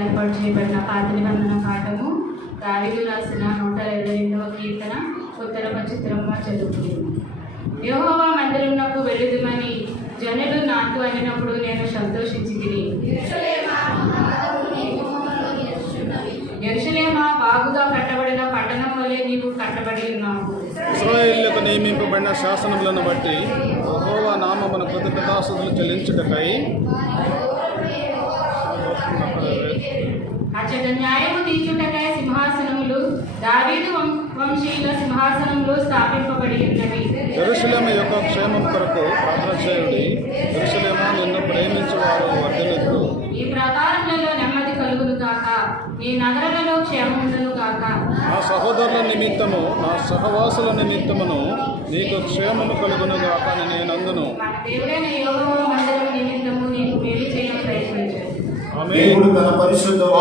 ఏర్పాటు చేయబడిన పాత నిబంధన పాఠము. దావిదు రాసిన నూట ఇరవై రెండవ కీర్తన ఉత్తరమ చిత్రంగా చదువుతుంది. యోవా మందిరం నాకు వెళ్ళుదుమని జనులు నాకు అనినప్పుడు నేను సంతోషించి తిని ఎరుసలేమా బాగుగా కట్టబడిన పట్టణం వలె నీవు కట్టబడి ఉన్నావు. ఇస్రాయేళ్ళకు నియమింపబడిన శాసనములను బట్టి యహోవా నామమున కృతజ్ఞతాసులు చెల్లించుటకై న్యాయము తీర్చుటకై సింహాసనములు దావీదు వం- వంశీయుల సింహాసనములు స్థాపింపబడి ఉన్నవి. ఎరుసలేమ యొక్క క్షేమం కొరకు ప్రార్థన చేయుడి ఎరుసలేమ నిన్ను ప్రేమించు వారు వర్ధనెత్తు ఈ ప్రకారములలో నెమ్మది కలుగును కాక ఈ నగరములలో క్షేమముందును కాక నా సహోదరుల నిమిత్తము నా సహవాసుల నిమిత్తమును నీకు క్షేమము కలుగును గాక నేనందును మన దేవుడైన యోగ మందిరం నిమిత్తము నీకు మేలు చేయడం ప్రయత్నించాను ఆమె దేవుడు తన పరిశుద్ధ